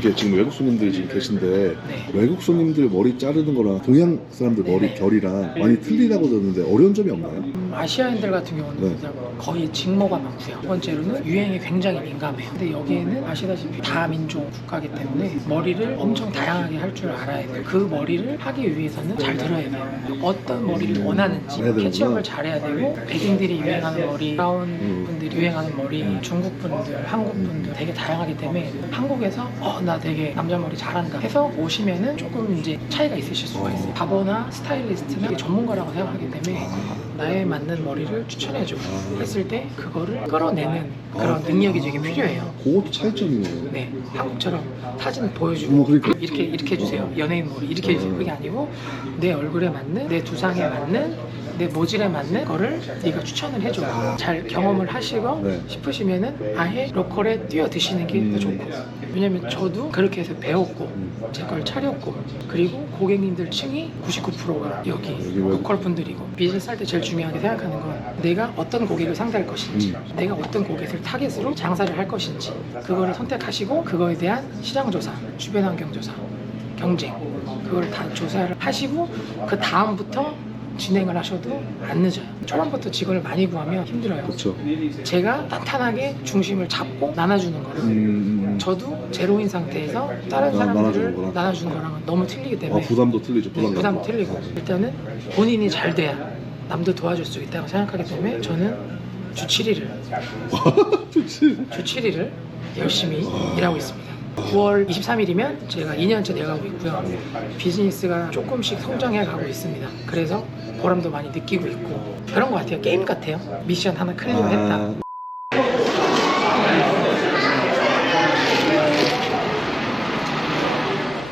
이게 지금 외국 손님들이 지금 계신데 네. 외국 손님들 머리 자르는 거랑 동양 사람들 머리 네. 결이랑 많이 틀리다고 들었는데 어려운 점이 없나요? 아시아인들 같은 경우는 네. 거의 직모가 많고요. 두 번째로는 유행에 굉장히 민감해요. 근데 여기에는 아시다시피 다민족 국가이기 때문에 머리를 엄청 다양하게 할 줄 알아야 돼요. 그 머리를 하기 위해서는 잘 들어야 돼요. 어떤 머리를 원하는지 해야 되는구나. 캐치업을 잘해야 되고, 백인들이 유행하는 머리, 브라운 분들이 유행하는 머리, 중국 분들, 한국 분들 되게 다양하기 때문에 한국에서 나 되게 남자 머리 잘한다 해서 오시면은 조금 이제 차이가 있으실 수가 있어요. 바버나 스타일리스트나 전문가라고 생각하기 때문에 나에 맞는 머리를 추천해줘 했을 때 그거를 끌어내는 그런 능력이 되게 필요해요. 그것도 차이점이네요. 네, 한국처럼 사진 보여주고 그러니까. 이렇게 해주세요. 연예인 머리 이렇게 해주세요. 그게 아니고 내 얼굴에 맞는, 내 두상에 맞는, 내 모질에 맞는 거를 네가 추천을 해줘. 잘 경험을 하시고 네. 싶으시면은 아예 로컬에 뛰어드시는 게 더 좋고. 왜냐면 저도 그렇게 해서 배웠고 제 걸 차렸고, 그리고 고객님들 층이 99%가 여기 로컬 분들이고, 비즈니스 할 때 제일 중요하게 생각하는 건 내가 어떤 고객을 상대할 것인지, 내가 어떤 고객을 타겟으로 장사를 할 것인지, 그거를 선택하시고 그거에 대한 시장 조사, 주변 환경 조사, 경쟁, 그걸 다 조사를 하시고 그 다음부터 진행을 하셔도 안 늦어요. 초반부터 직원을 많이 구하면 힘들어요. 그렇죠. 제가 탄탄하게 중심을 잡고 나눠주는 거는 저도 제로인 상태에서 다른 사람들을 나눠주는구나. 나눠주는 거랑은 너무 틀리기 때문에 부담도 틀리죠. 네, 부담도 틀리고, 일단은 본인이 잘 돼야 남도 도와줄 수 있다고 생각하기 때문에 저는 주 7일을 좋지. 주 7일을 열심히 일하고 있습니다. 9월 23일이면 제가 2년째 돼가고 있고요. 비즈니스가 조금씩 성장해 가고 있습니다. 그래서 보람도 많이 느끼고 있고 그런 것 같아요. 게임 같아요. 미션 하나 클리어했다.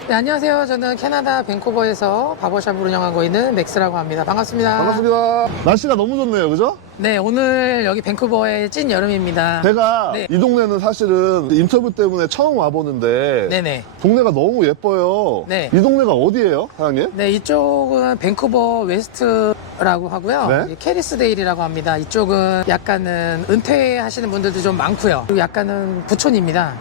네, 안녕하세요. 저는 캐나다 밴쿠버에서 바버샵을 운영하고 있는 맥스라고 합니다. 반갑습니다. 반갑습니다. 날씨가 너무 좋네요, 그죠? 네, 오늘 여기 밴쿠버의 찐 여름입니다. 제가 네. 이 동네는 사실은 인터뷰 때문에 처음 와보는데 네네. 동네가 너무 예뻐요. 네. 이 동네가 어디예요, 사장님? 네, 이쪽은 밴쿠버 웨스트라고 하고요. 네. 캐리스데일이라고 합니다. 이쪽은 약간은 은퇴하시는 분들도 좀 많고요. 그리고 약간은 부촌입니다.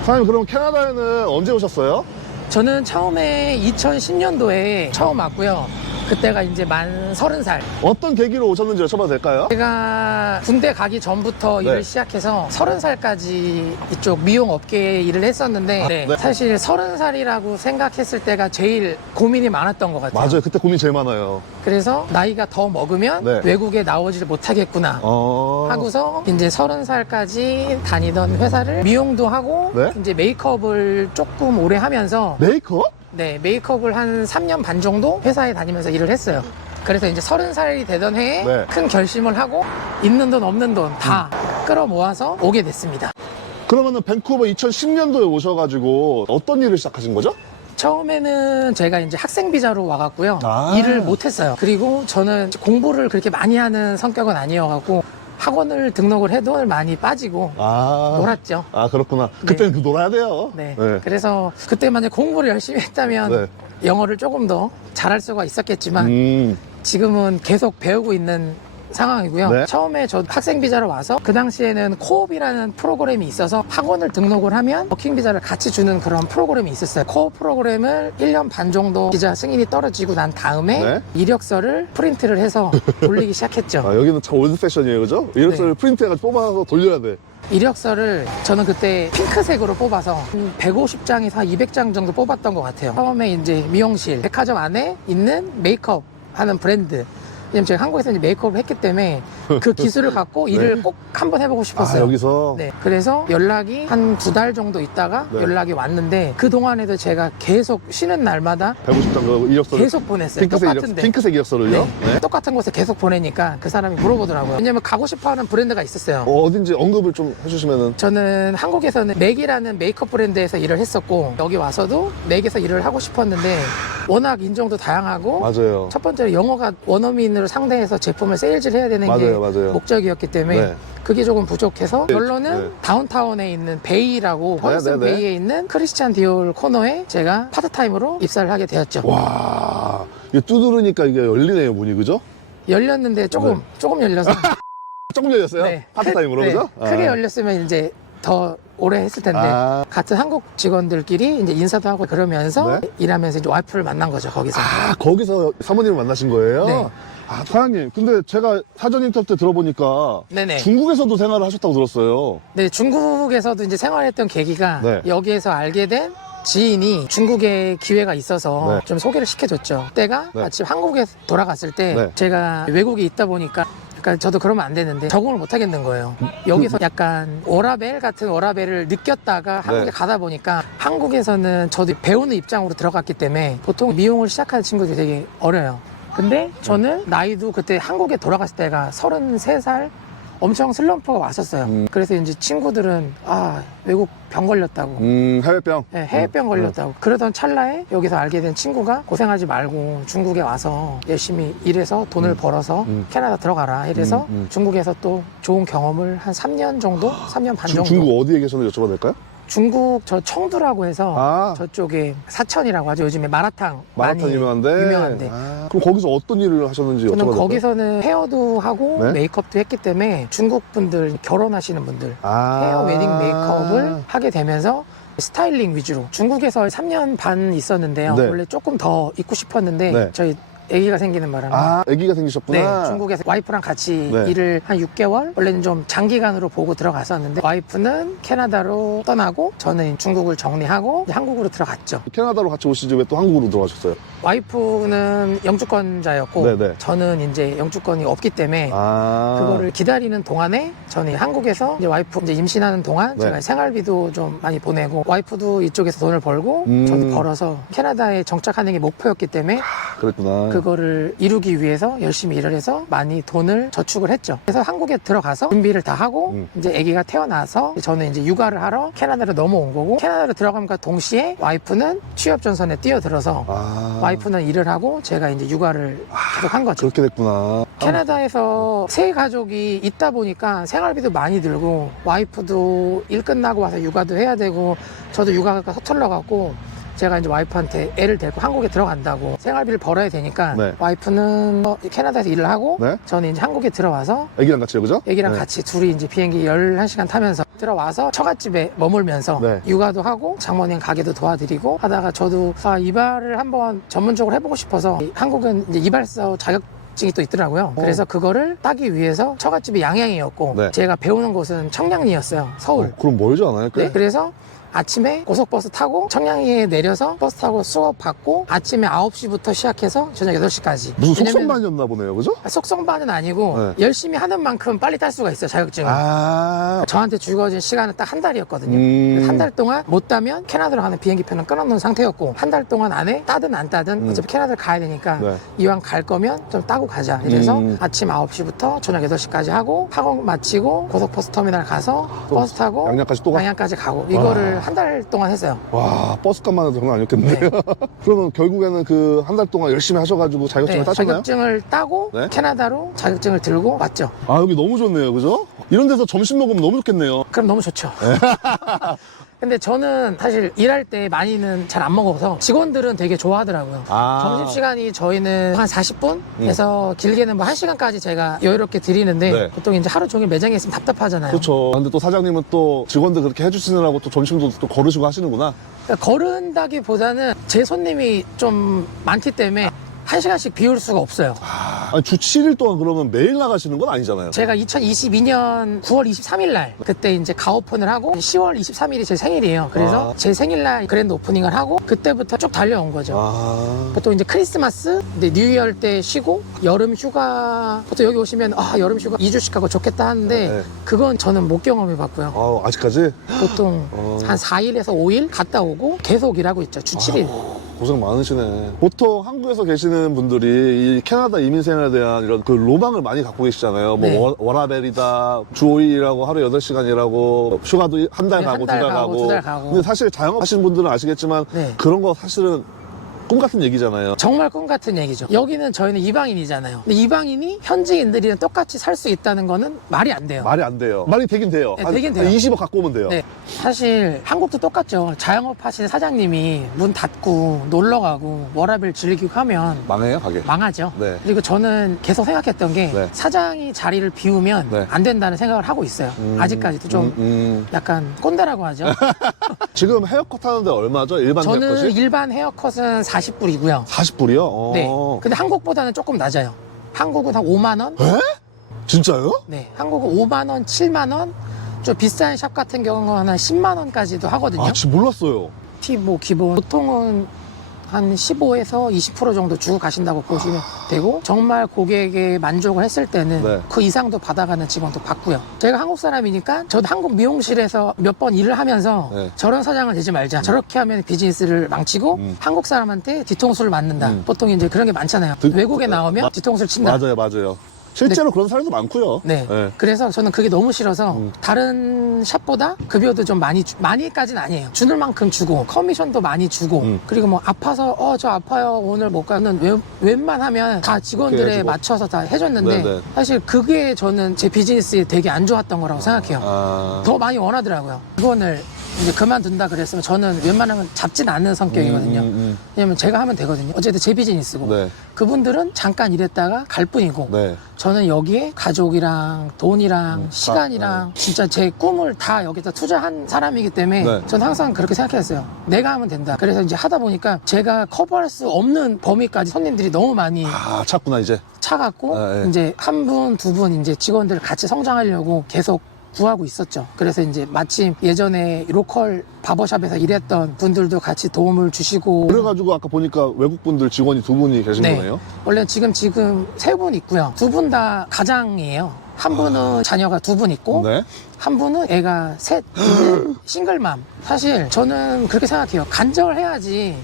사장님, 그럼 캐나다에는 언제 오셨어요? 저는 처음에 2010년도에 처음 왔고요. 그때가 이제 만 30살. 어떤 계기로 오셨는지 여쭤봐도 될까요? 제가 군대 가기 전부터 네. 일을 시작해서 30살까지 이쪽 미용 업계에 일을 했었는데 네, 네. 사실 30살이라고 생각했을 때가 제일 고민이 많았던 것 같아요. 맞아요. 그때 고민 제일 많아요. 그래서 나이가 더 먹으면 네. 외국에 나오지를 못하겠구나 하고서 이제 30살까지 다니던 회사를 미용도 하고 네? 이제 메이크업을 조금 오래 하면서 메이크업? 네, 메이크업을 한 3년 반 정도 회사에 다니면서 일을 했어요. 그래서 이제 30살이 되던 해에 네. 큰 결심을 하고 있는 돈 없는 돈 다 끌어모아서 오게 됐습니다. 그러면은 밴쿠버 2010년도에 오셔가지고 어떤 일을 시작하신 거죠? 처음에는 제가 이제 학생 비자로 와갖고요. 아. 일을 못했어요. 그리고 저는 공부를 그렇게 많이 하는 성격은 아니어갖고 학원을 등록을 해도 많이 빠지고 놀았죠. 아, 그렇구나. 네. 그때는 그 놀아야 돼요. 네. 그래서 그때 만약 공부를 열심히 했다면 네. 영어를 조금 더 잘할 수가 있었겠지만 지금은 계속 배우고 있는 상황이고요. 네. 처음에 저 학생 비자로 와서 그 당시에는 코옵이라는 프로그램이 있어서 학원을 등록을 하면 워킹 비자를 같이 주는 그런 프로그램이 있었어요. 코옵 프로그램을 1년 반 정도 비자 승인이 떨어지고 난 다음에 네. 이력서를 프린트를 해서 돌리기 시작했죠. 아, 여기는 참 올드 패션이에요, 그죠? 이력서를 네. 프린트해가지고 뽑아서 돌려야 돼. 이력서를 저는 그때 핑크색으로 뽑아서 150장에서 한 200장 정도 뽑았던 것 같아요. 처음에 이제 미용실, 백화점 안에 있는 메이크업 하는 브랜드. 왜냐면 제가 한국에서 이제 메이크업을 했기 때문에 그 기술을 갖고 일을 꼭 한번 해보고 싶었어요. 아, 여기서? 네. 그래서 연락이 한 2달 정도 있다가 네. 연락이 왔는데 그 동안에도 제가 계속 쉬는 날마다 150장 이력서를. 계속 보냈어요. 핑크색, 똑같은데. 핑크색 이력서를요? 네. 똑같은 곳에 계속 보내니까 그 사람이 물어보더라고요. 왜냐면 가고 싶어 하는 브랜드가 있었어요. 어딘지 언급을 좀 해주시면은. 저는 한국에서는 맥이라는 메이크업 브랜드에서 일을 했었고 여기 와서도 맥에서 일을 하고 싶었는데 워낙 인종도 다양하고 맞아요. 첫 번째로 영어가 원어민으로 상대해서 제품을 세일즈를 해야 되는 게 맞아요. 목적이었기 때문에 네. 그게 조금 부족해서 결론은 네. 다운타운에 있는 베이라고 허드슨 네. 베이에 있는 크리스찬 디올 코너에 제가 파트타임으로 입사를 하게 되었죠. 와, 이게 두드르니까 이게 열리네요, 문이, 그죠? 열렸는데 조금 열려서 조금 열렸어요? 네. 파트타임으로, 네. 그죠? 크게 아. 열렸으면 이제 더 오래 했을 텐데 같은 한국 직원들끼리 이제 인사도 하고 그러면서 네? 일하면서 이제 와이프를 만난 거죠, 거기서. 거기서 사모님을 만나신 거예요? 네. 사장님, 근데 제가 사전 인터뷰 때 들어보니까 네네. 중국에서도 생활을 하셨다고 들었어요. 네, 중국에서도 이제 생활했던 계기가 네. 여기에서 알게 된 지인이 중국에 기회가 있어서 네. 좀 소개를 시켜줬죠. 때가 네. 마침 한국에 돌아갔을 때 네. 제가 외국에 있다 보니까 약간 저도 그러면 안 되는데 적응을 못 하겠는 거예요. 여기서 약간 워라벨 같은 워라벨을 느꼈다가 한국에 네. 가다 보니까 한국에서는 저도 배우는 입장으로 들어갔기 때문에 보통 미용을 시작하는 친구들이 되게 어려요. 근데 저는 나이도 그때 한국에 돌아갔을 때가 33살 엄청 슬럼프가 왔었어요. 그래서 이제 친구들은 외국 병 걸렸다고. 해외병? 네, 해외병 걸렸다고. 그러던 찰나에 여기서 알게 된 친구가 고생하지 말고 중국에 와서 열심히 일해서 돈을 벌어서 캐나다 들어가라. 이래서 중국에서 또 좋은 경험을 한 3년 정도? 3년 반 정도. 중국 어디에 계셨는지 여쭤봐도 될까요? 중국 저 청두라고 해서 저쪽에 사천이라고 하죠. 요즘에 마라탕 마라탕 많이 유명한데? 그럼 거기서 어떤 일을 하셨는지 저는 여쭤봐도 될까요? 거기서는 헤어도 하고 네? 메이크업도 했기 때문에 중국 분들 결혼하시는 분들 헤어 웨딩 메이크업을 하게 되면서 스타일링 위주로 중국에서 3년 반 있었는데요. 네. 원래 조금 더 있고 싶었는데 네. 저희 아기가 생기는 바람에 아기가 생기셨구나. 네, 중국에서 와이프랑 같이 네. 일을 한 6개월 원래는 좀 장기간으로 보고 들어갔었는데 와이프는 캐나다로 떠나고 저는 중국을 정리하고 이제 한국으로 들어갔죠. 캐나다로 같이 오시지 왜 또 한국으로 들어가셨어요? 와이프는 영주권자였고 네네. 저는 이제 영주권이 없기 때문에 그거를 기다리는 동안에 저는 한국에서 이제 와이프 이제 임신하는 동안 네. 제가 생활비도 좀 많이 보내고 와이프도 이쪽에서 돈을 벌고 저도 벌어서 캐나다에 정착하는 게 목표였기 때문에 그랬구나. 그거를 이루기 위해서 열심히 일을 해서 많이 돈을 저축을 했죠. 그래서 한국에 들어가서 준비를 다 하고 이제 아기가 태어나서 저는 이제 육아를 하러 캐나다로 넘어온 거고 캐나다로 들어감과 동시에 와이프는 취업 전선에 뛰어들어서 와이프는 일을 하고 제가 이제 육아를 계속 한 거죠. 그렇게 됐구나. 캐나다에서 세 가족이 있다 보니까 생활비도 많이 들고 와이프도 일 끝나고 와서 육아도 해야 되고 저도 육아가 서툴러 갖고 제가 이제 와이프한테 애를 데리고 한국에 들어간다고 생활비를 벌어야 되니까 네. 와이프는 캐나다에서 일을 하고 네? 저는 이제 한국에 들어와서 애기랑 같이요, 그죠? 애기랑 네. 같이 둘이 이제 비행기 11시간 타면서 들어와서 처갓집에 머물면서 네. 육아도 하고 장모님 가게도 도와드리고 하다가 저도 이발을 한번 전문적으로 해보고 싶어서 한국은 이제 이발사 자격증이 또 있더라고요. 그래서 그거를 따기 위해서 처갓집이 양양이었고 네. 제가 배우는 곳은 청량리였어요. 서울. 그럼 멀지 않아요? 꽤? 네, 그래서 아침에 고속버스 타고 청량리에 내려서 버스 타고 수업 받고 아침에 9시부터 시작해서 저녁 8시까지. 무슨 속성반이었나 보네요, 그죠? 속성반은 아니고 네. 열심히 하는 만큼 빨리 딸 수가 있어요, 자격증을. 저한테 주어진 시간은 딱 한 달이었거든요. 한 달 동안 못 따면 캐나다로 가는 비행기표는 끊어놓은 상태였고 한 달 동안 안에 따든 안 따든 어차피 캐나다를 가야 되니까 네. 이왕 갈 거면 좀 따고 가자. 이래서 아침 9시부터 저녁 8시까지 하고 학원 마치고 고속버스 터미널 가서 버스 타고 양양까지 또 가? 양양까지 가고 이거를 한 달 동안 했어요. 와, 버스값만 해도 장난 아니었겠는데요? 그러면 결국에는 그 한 달 동안 열심히 하셔가지고 자격증을 따셨나요? 자격증을 따고 네? 캐나다로 자격증을 들고 왔죠. 여기 너무 좋네요, 그죠? 이런 데서 점심 먹으면 너무 좋겠네요. 그럼 너무 좋죠. 근데 저는 사실 일할 때 많이는 잘 안 먹어서 직원들은 되게 좋아하더라고요. 점심시간이 저희는 한 40분에서 길게는 뭐 1시간까지 제가 여유롭게 드리는데 네. 보통 이제 하루 종일 매장에 있으면 답답하잖아요. 그렇죠. 근데 또 사장님은 또 직원들 그렇게 해주시느라고 또 점심도 또 거르시고 하시는구나. 그러니까 거른다기보다는 제 손님이 좀 많기 때문에 1시간씩 비울 수가 없어요. 아니, 주 7일 동안 그러면 매일 나가시는 건 아니잖아요. 제가 2022년 9월 23일 날 그때 이제 가오픈을 하고 10월 23일이 제 생일이에요. 그래서 제 생일날 그랜드 오프닝을 하고 그때부터 쭉 달려온 거죠. 보통 이제 크리스마스, 근데 뉴이어 때 쉬고 여름 휴가 보통 여기 오시면 여름 휴가 2주씩 가고 좋겠다 하는데 네. 그건 저는 못 경험해 봤고요. 아직까지? 보통 한 4일에서 5일 갔다 오고 계속 일하고 있죠. 주 7일. 고생 많으시네. 보통 한국에서 계시는 분들이 이 캐나다 이민 생활에 대한 이런 그 로망을 많이 갖고 계시잖아요. 네. 뭐 워라벨이다, 주 5일이라고 하루 8시간이라고 휴가도 한 달 네, 가고 한 달 두 달 가고, 가고. 두 달 가고. 근데 사실 자영업 하시는 분들은 아시겠지만 네. 그런 거 사실은 꿈 같은 얘기잖아요. 정말 꿈 같은 얘기죠. 여기는 저희는 이방인이잖아요. 근데 이방인이 현지인들이랑 똑같이 살 수 있다는 거는 말이 안 돼요. 말이 안 돼요. 말이 되긴 돼요. 네, 되긴 돼요. 20억 갖고 오면 돼요. 네. 사실 한국도 똑같죠. 자영업 하시는 사장님이 문 닫고 놀러 가고 워라밸 즐기고 하면 망해요, 가게. 망하죠. 네. 그리고 저는 계속 생각했던 게 네. 사장이 자리를 비우면 네. 안 된다는 생각을 하고 있어요. 아직까지도 좀 약간 꼰대라고 하죠. 지금 헤어컷 하는데 얼마죠? 일반 저는 헤어컷이? 일반 헤어컷은 40불이고요. 40불이요? 네. 근데 한국보다는 조금 낮아요. 한국은 한 5만 원? 에? 진짜요? 네. 한국은 5만 원, 7만 원. 좀 비싼 샵 같은 경우는 한 10만 원까지도 하거든요. 아, 진짜 몰랐어요. 팁 뭐 기본 보통은 한 15에서 20% 정도 주고 가신다고 보시면 되고, 정말 고객에 만족을 했을 때는 네. 그 이상도 받아가는 직원도 봤고요. 제가 한국 사람이니까 저도 한국 미용실에서 몇 번 일을 하면서 네. 저런 사장을 되지 말자, 저렇게 하면 비즈니스를 망치고 한국 사람한테 뒤통수를 맞는다. 보통 이제 그런 게 많잖아요. 외국에 나오면 뒤통수를 친다. 맞아요, 맞아요. 실제로 그런 사례도 많고요. 네. 네. 그래서 저는 그게 너무 싫어서 다른 샵보다 급여도 좀 많이까지는 아니에요. 주는 만큼 주고 커미션도 많이 주고 그리고 뭐 아파서 저 아파요 오늘 못 가는 웬만하면 다 직원들에 해주고. 맞춰서 다 해줬는데 네네. 사실 그게 저는 제 비즈니스에 되게 안 좋았던 거라고 생각해요. 아. 더 많이 원하더라고요. 직원을 이제 그만둔다 그랬으면 저는 웬만하면 잡진 않는 성격이거든요. 왜냐면 제가 하면 되거든요. 어쨌든 제 비즈니스고. 네. 그분들은 잠깐 일했다가 갈 뿐이고 네. 저는 여기에 가족이랑 돈이랑 시간이랑 진짜 제 꿈을 다 여기다 투자한 사람이기 때문에 네. 저는 항상 그렇게 생각했어요. 내가 하면 된다. 그래서 이제 하다 보니까 제가 커버할 수 없는 범위까지 손님들이 너무 많이 아, 찾구나, 이제. 차갖고 아, 예. 이제 한 분, 두 분 이제 직원들 같이 성장하려고 계속 구하고 있었죠. 그래서 이제 마침 예전에 로컬 바버샵에서 일했던 분들도 같이 도움을 주시고. 그래가지고 아까 보니까 외국분들 직원이 2분이 계신 네. 거네요? 원래 지금 3분 있고요. 2분 다 가장이에요. 한 분은 자녀가 2분 있고 네. 한 분은 애가 셋 싱글맘. 사실 저는 그렇게 생각해요. 간절을 해야지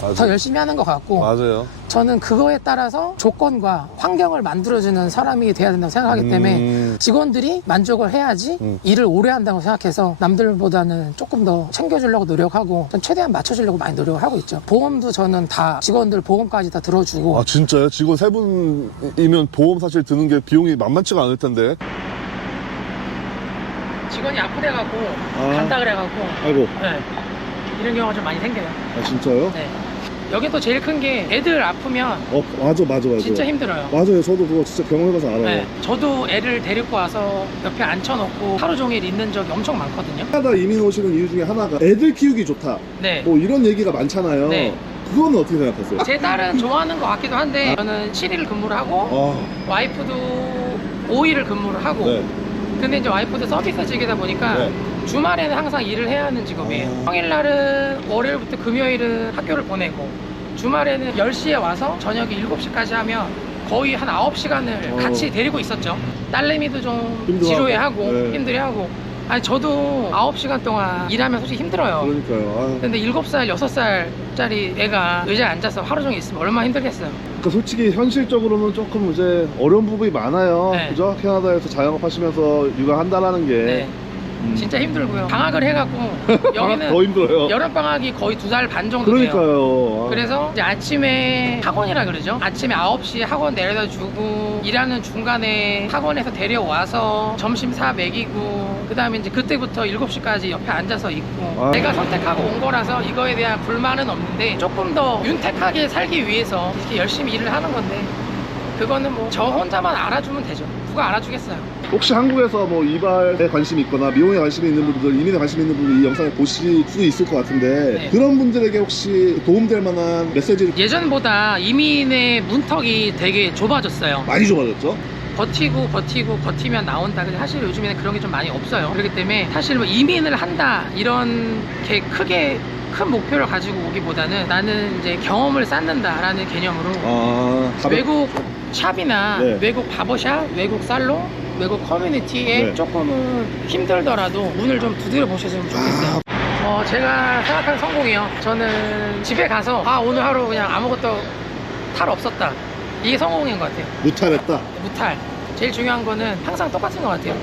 맞아요. 더 열심히 하는 것 같고, 맞아요. 저는 그거에 따라서 조건과 환경을 만들어주는 사람이 돼야 된다고 생각하기 때문에 직원들이 만족을 해야지 일을 오래 한다고 생각해서 남들보다는 조금 더 챙겨주려고 노력하고 전 최대한 맞춰주려고 많이 노력을 하고 있죠. 보험도 저는 다 직원들 보험까지 다 들어주고. 아, 진짜요? 직원 3분이면 보험 사실 드는 게 비용이 만만치가 않을 텐데. 직원이 아프대갖고 아. 간다 그래갖고 아이고. 네. 이런 경우가 좀 많이 생겨요. 아, 진짜요? 네. 여기 또 제일 큰 게 애들 아프면 맞아. 진짜 힘들어요. 맞아요. 저도 그거 진짜 경험해봐서 알아요. 네. 저도 애를 데리고 와서 옆에 앉혀놓고 하루 종일 있는 적이 엄청 많거든요. 캐나다 이민 오시는 이유 중에 하나가 애들 키우기 좋다. 네. 뭐 이런 얘기가 많잖아요. 네. 그거는 어떻게 생각하세요? 제 딸은 좋아하는 것 같기도 한데 저는 7일 근무를 하고 와이프도 5일을 근무를 하고 네. 근데 이제 와이프도 서비스직이다 보니까 네. 주말에는 항상 일을 해야 하는 직업이에요. 평일날은 월요일부터 금요일은 학교를 보내고 주말에는 10시에 와서 저녁에 7시까지 하면 거의 한 9시간을 같이 데리고 있었죠. 딸내미도 좀 힘들어하고. 지루해하고 네. 힘들어하고. 아니 저도 9시간 동안 일하면 솔직히 힘들어요. 그러니까요. 근데 7살, 6살짜리 애가 의자에 앉아서 하루 종일 있으면 얼마나 힘들겠어요. 그러니까 솔직히 현실적으로는 조금 이제 어려운 부분이 많아요. 네. 그죠? 캐나다에서 자영업 하시면서 육아한다라는 게. 네. 진짜 힘들고요. 방학을 해갖고 여기는 더 힘들어요. 여름방학이 거의 2달 반 정도 돼요. 그러니까요. 그래서 이제 아침에 학원이라 그러죠. 아침에 9시에 학원 내려다 주고 일하는 중간에 학원에서 데려와서 점심 사 먹이고 그 다음에 이제 그때부터 7시까지 옆에 앉아서 있고 내가 선택하고 온 거라서 이거에 대한 불만은 없는데 조금 더 윤택하게 살기 위해서 이렇게 열심히 일을 하는 건데 그거는 뭐 저 혼자만 알아주면 되죠. 누가 알아주겠어요. 혹시 한국에서 뭐 이발에 관심이 있거나 미용에 관심이 있는 분들, 이민에 관심이 있는 분들 이 영상을 보실 수도 있을 것 같은데 네. 그런 분들에게 혹시 도움될 만한 메시지를 예전보다 이민의 문턱이 되게 좁아졌어요. 많이 좁아졌죠? 버티면 나온다. 근데 사실 요즘에는 그런 게 좀 많이 없어요. 그렇기 때문에 사실 뭐 이민을 한다 이런 게 큰 목표를 가지고 오기보다는 나는 이제 경험을 쌓는다라는 개념으로 외국 샵이나 네. 외국 바버샵, 외국 살롱, 외국 커뮤니티에 네. 조금은 힘들더라도 문을 좀 두드려 보셨으면 좋겠어요. 제가 생각하는 성공이요. 저는 집에 가서 오늘 하루 그냥 아무것도 탈 없었다. 이게 성공인 것 같아요. 무탈했다. 무탈. 제일 중요한 거는 항상 똑같은 것 같아요.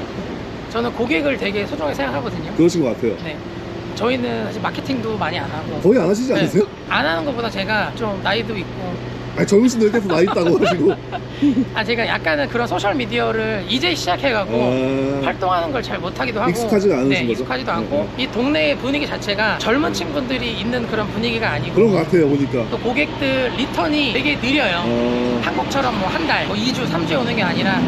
저는 고객을 되게 소중하게 생각하거든요. 그러신 것 같아요. 네. 저희는 사실 마케팅도 많이 안 하고 거의 안 하시지 않으세요? 안 하는 것보다 제가 좀 나이도 있고 아니 정윤씨도 이렇게 나 있다고 하시고. 제가 약간은 그런 소셜 미디어를 이제 시작해가고 활동하는 걸 잘 못하기도 하고 익숙하지가 않으신 거죠? 익숙하지도 않고 이 동네 분위기 자체가 젊은 친구들이 있는 그런 분위기가 아니고 그런 것 같아요 보니까. 또 고객들 리턴이 되게 느려요. 한국처럼 뭐 한 달, 뭐 2주, 3주에 오는 게 아니라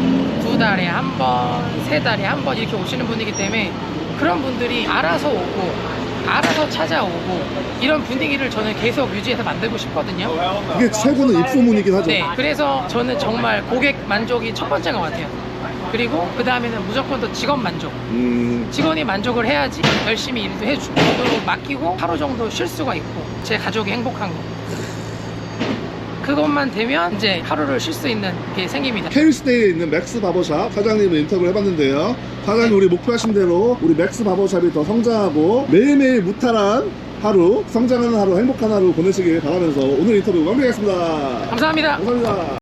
2달에 한 번, 3달에 한 번 이렇게 오시는 분이기 때문에 그런 분들이 알아서 오고 알아서 찾아오고 이런 분위기를 저는 계속 유지해서 만들고 싶거든요. 이게 최고는 입소문이긴 하죠. 네, 그래서 저는 정말 고객 만족이 첫 번째인 것 같아요. 그리고 그 다음에는 무조건 또 직원 만족. 직원이 만족을 해야지 열심히 일도 해주고 또 맡기고 하루 정도 쉴 수가 있고 제 가족이 행복한 거. 그것만 되면 이제 하루를 쉴 수 있는 게 생깁니다. 케이스데이에 있는 맥스 바버샵 사장님을 인터뷰를 해봤는데요. 사장님 우리 목표하신 대로 우리 맥스 바버샵이 더 성장하고 매일매일 무탈한 하루, 성장하는 하루, 행복한 하루 보내시길 바라면서 오늘 인터뷰 마무리하겠습니다. 감사합니다. 감사합니다.